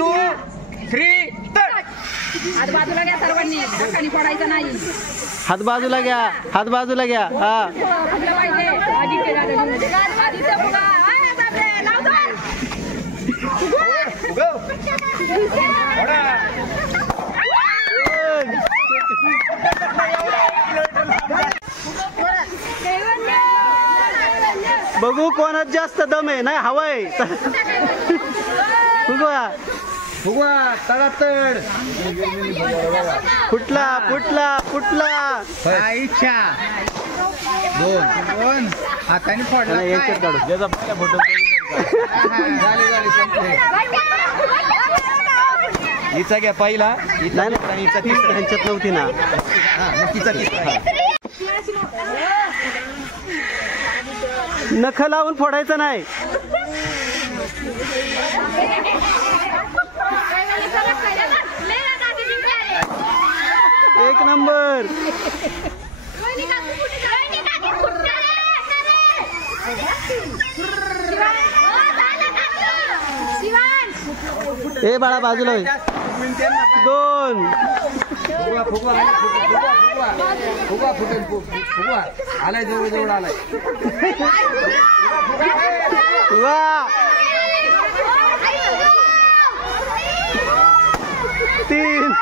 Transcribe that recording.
2 3 तर हात बाजूला घ्या सर्वांनी, धक्कानी पडायचं नाही. हात बाजूला घ्या, हात बाजूला घ्या. हा बघू कोणात जास्त दम आहे. नाही हवाय फुगवा तळातळ फुटला फुटला फुटला. इच्छा 2 हाताने फोडला. याच्यात काढू हिचा घ्या पहिला. ह्यांच्यात नव्हती ना. नख लावून फोडायचं नाही. एक नंबर. ए बाळा बाजूला 2 फुगवा आलाय जवळ जवळ आलाय. वा 3